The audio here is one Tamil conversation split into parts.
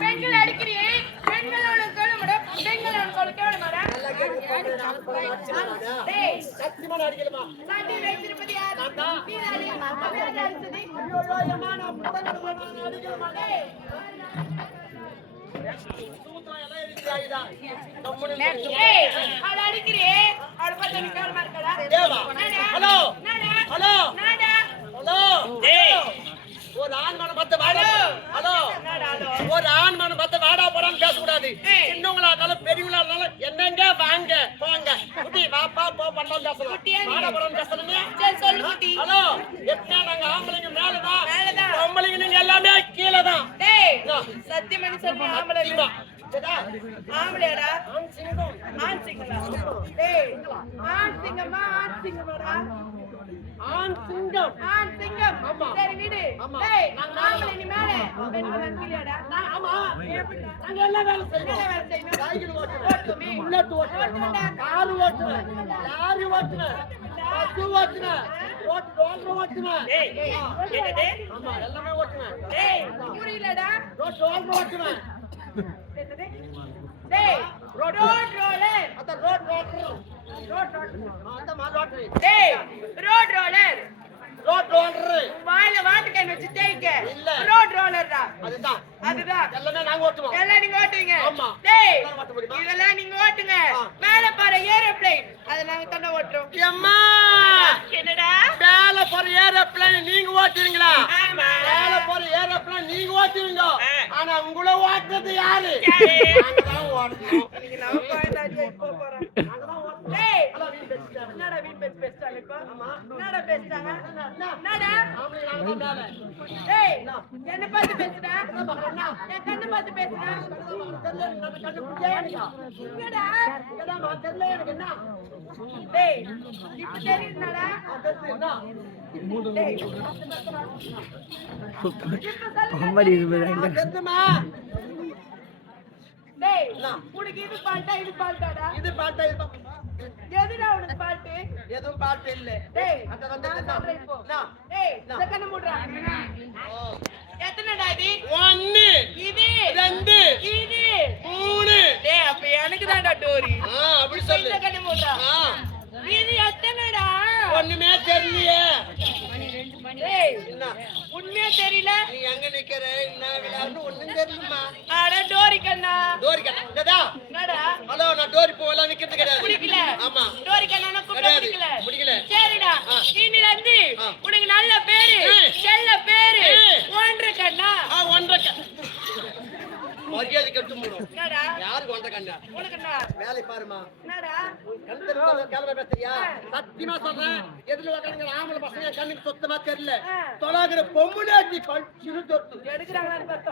பெண்கள் அடிக்கிறீ பெண்களோட சொல்ல பெண்களோட சொல்ல கேவல மாடா சத்தியமான அடிக்கலமா சட்டி வைத்திருப்பது யார் நீ அடி அடிச்சது ஐயோ யமான புடங்கடமான அடிக்கலமா ஒரு ஆண்மனம் பத்த வாடா ஒரு ஆண்மனம் பத்த வாடா போடான்னு பேசக்கூடாது. சின்னவங்களா இருந்தாலும் பெரியவங்களா இருந்தாலும் என்னங்க வாங்க போங்க குட்டி வாப்பா போ பண்ணலாம் பேசலாம். வாடா போடான்னு பேசணும். ஹலோ எப்படியா நாங்க ஆம்பளைங்க மேலதான் பொம்பளைங்க நீங்க எல்லாமே கீழே தான். சத்தியமணி சொல்லுங்க ஆம்பளைங்க ஆம்பளையாடா ஆண் சிங்கம் டேய் ஆண் சிங்கம்மா ஆண் சிங்கமாடா ஆண் சிங்கம் ஆமா சரி விடு டேய் ஆம்பளை நீ மேலே பெண்கள் கீழடா ஆமா நாங்க எல்லாம் வேலை செய்யணும் சைக்கிள் ஓட்டுவேன் புல்லட் ஓட்டுவேன் கார் ஓட்டுவேன் லாரி ஓட்டுவேன் பஸ் ஓட்டுவேன் ரோட் ஓட்டுவேன் டேய் ஆமா எல்லாமே ஓட்டுவேன் டேய் புரியலடா ரோட் ஓட்டுவேன் டேய் ரோட் ரோலர் அத ரோட் அந்த மா ரோட்டரி டேய் ரோட் ரோலர் வாயில வாட்டுக்கன் வச்சு தேய்க்க ரோட் ரோலர்டா அதுதான் எல்லாமே நாங்க ஓட்டுவோம் எல்லாம் நீங்க ஓட்டுவீங்க ஆமா டேய் இதெல்லாம் நீங்க ஓட்டுங்க மேல பாரு ஏரோப்ளேன் அத நாங்க தண்ண ஓட்டுறோம் அம்மா என்னடா மேல பாரு ஏரோப்ளேன் நீங்க ஓட்டுவீங்களா ஆமா மேல பாரு ஏரோப்ளேன் நீங்க ஓட்டுவீங்க ஆனா உங்களை ஓட்டுறது யாரு நாங்க தான் ஓட்டணும் நீங்க நம்ம பாயிண்ட் இப்போ போறோம் நாங்க தான் ஓட்டணும் டேய் என்னடா வீட் பேசுறாங்க இப்போ ஆமா என்னடா பேசுறாங்க என்னடா ஆம்பளை நாங்க தான் மேல டேய் என்ன பார்த்து பேசுறா என் கண்ணு பார்த்து பேசுறா தெரியல நம்ம கண்ணு புடிச்சேடா என்னடா என்னடா தெரியல எனக்கு என்ன டேய் இப்ப தெரியுதுடா தெரியுதா டேய் அம்மாடி இது தெரியுமா டேய் உனக்கு இது பால்ட்டாடா இது பால்ட்டா எதுடா உனக்கு பால்ட்டு எதுவும் பால்ட்டு இல்ல டேய் அத வந்து டேய் செகண்ட் மூடுடா எத்தனைடா இது 1 இது 2 இது 3 டேய் அப்ப எனக்கு தான்டா டோரி அப்படி சொல்லு செகண்ட் மூடுடா இது எத்தனைடா ஒண்ணுமே தெரியலையே டேய் உண்மையா தெரியல நீ எங்க நிக்கற என்ன விளையாடுன்னு ஒண்ணும் தெரியலமா அட டோரி கண்ணா டேடா என்னடா ஹலோ நான் டோரி போவல நிக்கிறது கிடையாது புடிக்கல ஆமா டோரி கண்ணா புடிக்கல சரிடா இன்னில இருந்து உனக்கு நல்ல பேரு செல்ல பேரு ஒன்றரை கண்ணா ஒன்றரை மரியாதை கட்டு மூடும் என்னடா யாருக்கு ஒன்றரை கண்ணா உனக்குண்ணா வேலை பாருமா என்னடா கண்ணு தெரியல கேமரா பேசுறியா சத்தியமா சொல்றேன் எதுல உட்கார்ந்து ஆம்பளை பசங்க கண்ணுக்கு சுத்தமா தெரியல தொலாகிற பொம்முடாட்டி பல்சிரு தொட்டு எடுக்கறாங்கன்னு பார்த்தா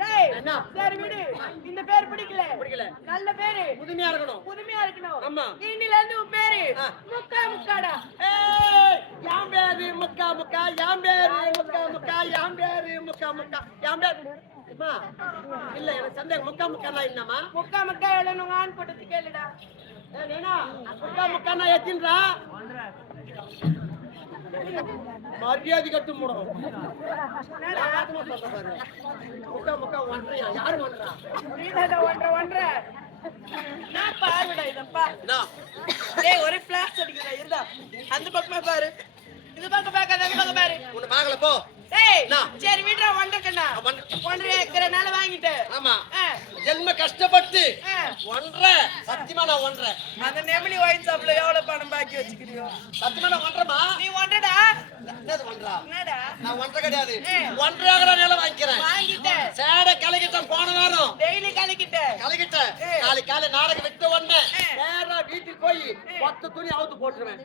டேய் சரி விடு இந்த பேர் பிடிக்கல நல்ல பேரு புதுமையா இருக்கணும் ஆமா இன்னில இருந்து உன் பேரு முக்காடா ஏய் யாம் பேரு முக்கா யாம் பேரு முக்கா யாம் பேரு முக்கா யாம் பேரு அம்மா இல்ல எனக்கு சந்தேகம் முக்கா என்னமா முக்கா எல்லாம் ஆன் போட்டு கேளுடா ஏனா முக்கா எத்தின்றா மரியாதை கட்டு மூடும் முக்கா ஒன்றையா யாரு ஒன்றா நீதாடா ஒன்றரை நான் பாருடா இதப்பா டேய் ஒரே ஃபிளாஷ் அடிக்குதா இருந்தா அந்த பக்கமா பாரு இந்த பக்கம் பார்க்காத அந்த பக்கம் பாரு உன்னை வாங்கல போ டேய் சரி விடுடா ஒன்றரை ஏக்கறனால வாங்கிட்டேன் ஆமா ஜென்ம கஷ்டப்பட்டு ஒன்றரை சத்தியமா நான் ஒன்றரை அந்த நெமிலி ஒயின் ஷாப்ல எவ்வளவு பணம் பாக்கி வச்சிக்கிறியோ சத்தியமா நான் ஒன்றரைமா நீ ஒன்றடா என்னது ஒன்றரை என்னடா நான் ஒன்றரை கிடையாது ஒன்றரை ஏக்கறனால வாங்கிட்டேன் சேட கலக்கிட்டேன் போன வாரம் டெய்லி கலக்கிட்டேன் காலை நாடகம் விட்டு உடனே நேரா வீட்டுக்கு போய் 10 துணி அவுத்து போட்டுருவேன்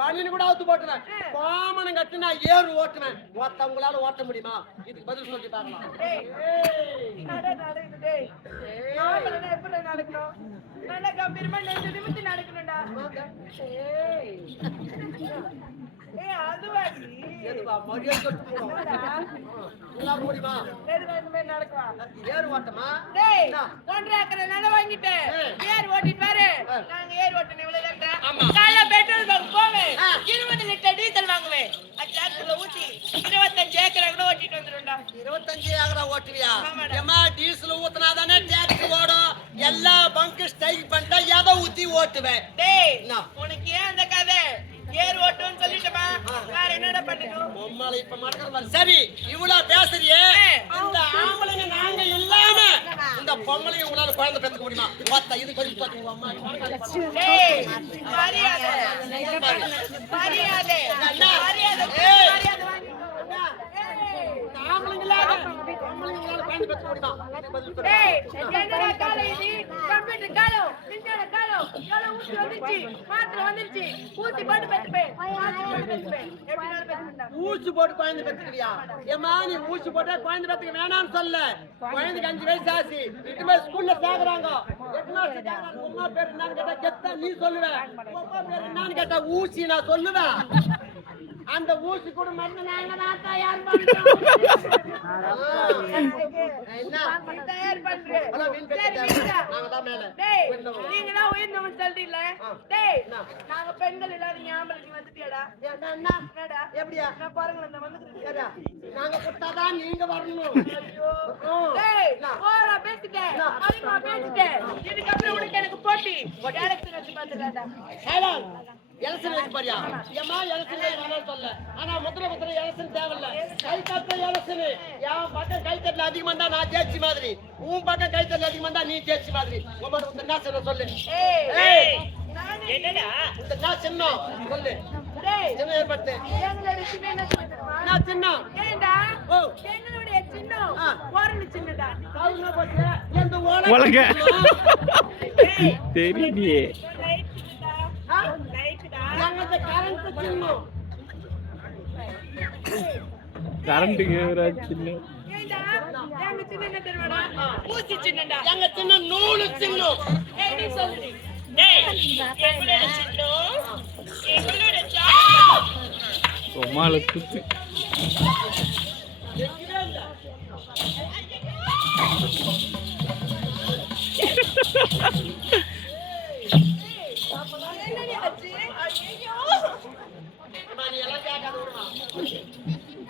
பனின்னு கூட அவுத்து போட்டுருவேன் கோமனம் கட்டி நான் ஏறு ஓட்டுவேன் ஒருத்தவங்களால ஓட்ட முடியுமா இதுக்கு பதில் சொல்லி பார்க்கலாம் எப்படி நடக்கணும் நல்ல கம்பீரமா நிமித்தி நடக்கணும்டா அதுவாடி எதுவா மரியாதை கட்டு போடும் உங்களால முடியுமா ஏர் ஓட்டமா டேய் 1.5 ஏக்கர் நிலம் வாங்கிட்டேன் ஏர் ஓட்டிட்டு பாரு நாங்க ஏர் ஓட்டணும் இவ்வளவு கட்டறேன் காலைல பெட்ரோல் பங்க் போவேன் 20 லிட்டர் டீசல் வாங்குவேன் அச்சாக்குல ஊத்தி 25 ஏக்கர் கூட ஓட்டிட்டு வந்துரும்டா 25 ஏக்கர் ஓட்டுவியா ஏமா டீசல் ஊத்துனாதானே டாக்ஸி ஓடும் எல்லா பங்க் ஸ்ட்ரைக் பண்ணிட்டா எதை ஊத்தி ஓட்டுவேன் டேய் உனக்கு ஏன் அந்த கதை ஏர் ஓட்டுன்னு சொல்லிட்டமா வேற என்னடா பண்ணணும் பொம்மால இப்ப மாட்டறது சரி இவ்வளவு பேசுறியே இந்த ஆம்பளைங்க நாங்க இல்லாம இந்த பொம்மளைங்க உங்களால குழந்தை பெத்துக்க முடியுமா ஒத்த இது கொஞ்சம் பாத்துங்க அம்மா டேய் மரியாதை மரியாதை மரியாதை மரியாதை வாங்கி ஆம்பளைங்க இல்லாம பொம்மளைங்க உங்களால குழந்தை பெத்துக்க முடியுமா டேய் என்னடா காலேஜி கம்ப்யூட்டர் காலோ இன்டர்நெட் காலோ காலோ ஊசி வந்துச்சு மாத்திரை வந்துச்சு ஊசி போட்டு பெத்துப்பேன் ஊசி போட்டு குழந்தை பெத்துக்கிறியா ஏமா நீ ஊசி போட்டா குழந்தை பெத்துக்க வேணாம்னு சொல்ல குழந்தைக்கு 5 வயசு ஆச்சு இனிமே ஸ்கூல்ல சேர்க்கறாங்க உமா பேர் என்னன்னு கேட்டா கெத்தா நீ சொல்லுவ உமா பேர் என்னன்னு கேட்டா ஊசி நான் சொல்லுவேன் அந்த ஊசி கூட மருந்து நாங்க தான் தயார் பண்றோம் என்ன தயார் பண்றேன் நாங்க தான் மேல டேய் நீங்க தான் உயிர்ந்தவன் சொல்றீல டேய் நாங்க பெண்கள் இல்லாதீங்க ஆம்பளைங்க வந்துட்டியாடா என்னடா எப்படியா நான் பாருங்க அந்த வந்துட்டேன் நாங்க குட்டாதான் நீங்க வரணும் டேய் ஓரா பேசிட்டேன் அதிகமா பேசிட்டேன் இதுக்கு அப்புறம் உனக்கு எனக்கு போட்டி டைரக்டர் வச்சு பாத்துடா ஹலோ எலசன் வச்சு பாரியா ஏமா எலசன் வேணாம்னு சொல்ல ஆனா முத்திர எலசன் தேவையில்ல கை தட்ட எலசன் என் பக்கம் கை தட்டல அதிகமா இருந்தா நான் ஜெயிச்சு மாதிரி உன் பக்கம் கை தட்டல அதிகமா இருந்தா நீ ஜெயிச்சு மாதிரி உங்களோட இந்த நாசன சொல்லு ஏய் என்னடா இந்த நான் சின்ன சொல்லு டேய் சின்ன ஏற்படுத்து எங்களோட சின்ன என்ன சொல்லுமா நான் சின்ன ஏண்டா எங்களுடைய சின்னம் ஓரனு சின்னடா காவுன போச்சு எந்த ஒலங்க ஏய் தெரியலையே எங்க கரண்ட் சின்னம் கரண்ட்டுக்கு சின்ன ஏண்டா எங்க சின்ன என்ன தெரியுமாடா ஊசி சின்னடா எங்க சின்ன நூலு சின்னம் ஏய் நீ சொல்லு டேய் எங்களோட சின்னம் எங்களோட பொம்மால குத்து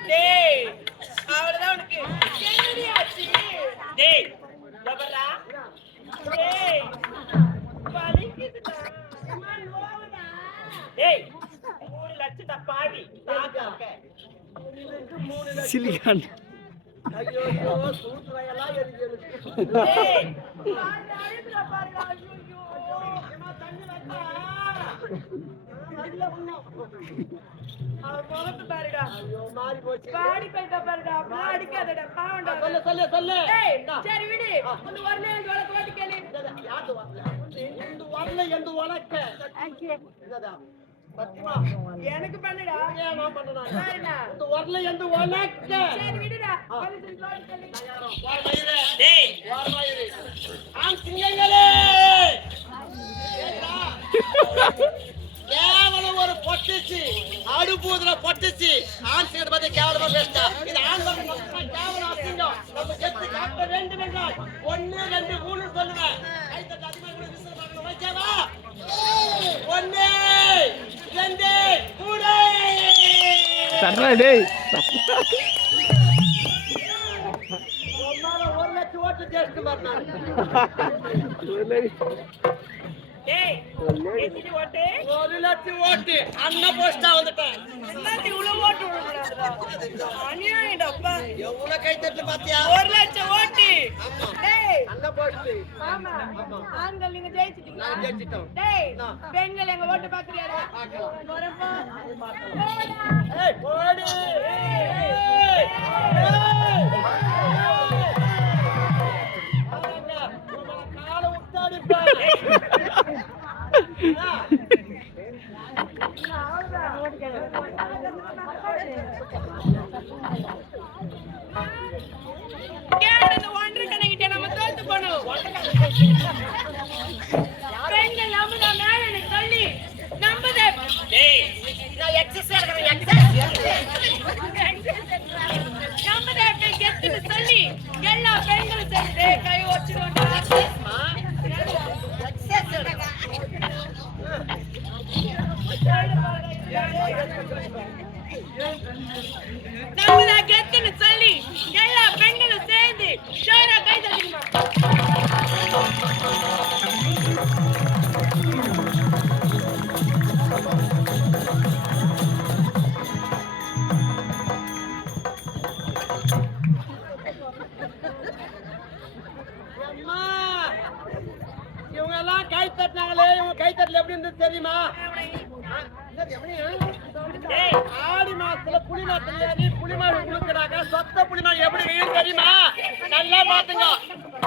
டேய் அவளதான் உனக்கு என்னடி ஆச்சு டேய் லபரா டேய் வலிக்குதுடா அம்மா நோவுடா டேய் 3 லட்சம் பாவி தாக்க சிலிகான் ஐயோ சூட்ரையெல்லாம் எரியுது டேய் நான் அழுதுற பாருடா ஐயோ அம்மா தண்ணி வச்சா இல்ல பண்ணு முகத்து பாருடா ஐயோ மாறி போச்சு பாடி போயிட்டா பாருடா அப்பலாம் அடிக்காதடா பாவம்டா சொல்லு டேய் சரி விடு வந்து வரல இந்த வழக்கு வாட்டி கேளு யாரு வரல எந்த வழக்க பத்திமா எனக்கு பண்ணுடா ஏன் நான் பண்ணனா சரிடா இந்த வரல எந்த வழக்க சரி விடுடா வந்து வாட்டி கேளு வாரமாயிரே டேய் வாரமாயிரே ஆம் சிங்கங்களே கேவலம் ஒரு பொட்டிச்சு அடுப்பூதுல பொட்டிச்சு ஆண் சிங்கத்தை பத்தி கேவலமா பேசிட்டா இது ஆண் கேவலம் அசிங்கம் நம்ம செத்து காட்ட வேண்டும் என்றால் 1 2 3 சொல்லுவேன் கைத்தட்ட அதிகமாக விசில் பார்க்கணும் வைக்கவா 1 2 3 தர்றா டேய் ஒன்னால 1 லட்சம் ஓட்டு டேஸ்ட் வரணும் டேய் எத்தனை ஓட்டு 1 லட்சம் ஓட்டு அண்ணா போஸ்டா வந்துட்டேன் எல்லாத்தையும் இவ்வளவு ஓட்டு விடுறாங்கடா அநியாயம்டா அப்பா எவ்வளவு கைத்தட்டல பாத்தியா 1 லட்சம் ஓட்டு டேய் அண்ணா போஸ்ட் ஆமா ஆண்கள் நீங்க ஜெயிச்சிட்டீங்க நான் ஜெயிச்சிட்டோம் டேய் பெண்கள் எங்க ஓட்டு பாக்குறியாடா வரப்பா ஏய் போடு கால உட்டாடிப்பா கேளுங்க ஒன்றரை கணக்கிட்ட நம்ம தோத்து போனோம் பெண்கள் நம்புதா மேல எனக்கு சொல்லி நம்புதே டேய் நான் எக்ஸஸ் எடுக்கறேன் எக்ஸஸ் நம்மள கெத்துன்னு சொல்லி எல்லா பெண்களும் சேர்ந்து ஜோரா கை தட்டுமா. அம்மா, இவங்க எல்லாம் கை தட்டினாங்களே, இவங்க கை தட்டல எப்படி இருந்தது தெரியுமா? ஆடி மாசத்துல புளிமாத்துல நீ புளிமாடு உழுக்கிறாங்க, சொத்த புளிமாடு எப்படி வெயில் தெரியுமா? நல்லா பாத்துங்க.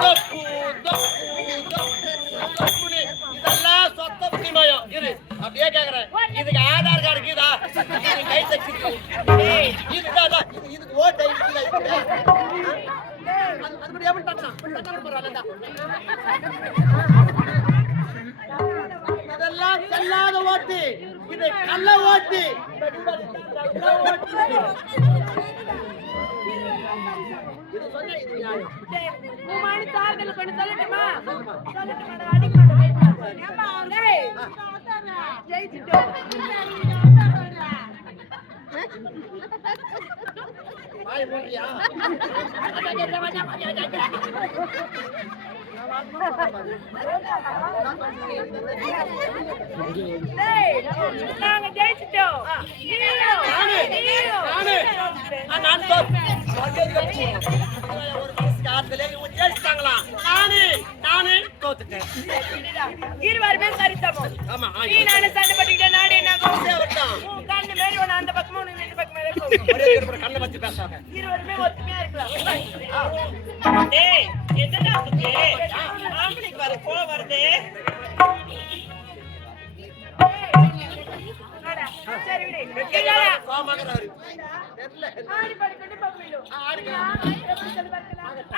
தொப்பு, தொப்பு, தொப்பு, தொப்புன்னு. இதெல்லாம் சொத்த புளிமாயம். இரு, அப்படியே கேக்குறேன். இதுக்கு ஆதார் கார்டு இருக்குதா? இது கை தட்டி இதுதான் இதுக்கு ஓட்டு அதுபடி எப்படி தட்டலாம்? இதெல்லாம் செல்லாத ஓட்டு, இது கள்ள ஓட்டு. உமானி சார்தல் கொண்டு சொல்லட்டுமா? சொல்லட்டுமா? அடிக்கணும். ஜெயிச்சிட்டோம். வாய் போடுறியா? நாங்க ஜெயிச்சிட்டோம். ஒரு மனசுக்கு ஆறுதலே இவங்க ஜெயிச்சிட்டாங்களா? நானு தோத்துட்டேன். இருவருமே சரிசமம். ஆமா, நீ நானு சண்டை போட்டுக்கிட்ட நாடு என்ன அவர்தான். உன் கண்ணு மாரி ஒன்னு அந்த பக்கமும் ஒன்னு இந்த பக்கமா இருக்கும். ஒரே ஒரு கண்ணை வச்சு பேசாம இருவருமே ஒத்துமையா இருக்கலாம். டேய் என்னடா இது? ஆம்பளைக்கு வர கோவம் வருது. சரி விடு. கோமாகறாரு. தெரியல. ஆடி பாடி கொண்டு போக வேண்டும். ஆடிக்கலாம். எப்படி சொல்லி பார்க்கலாம்?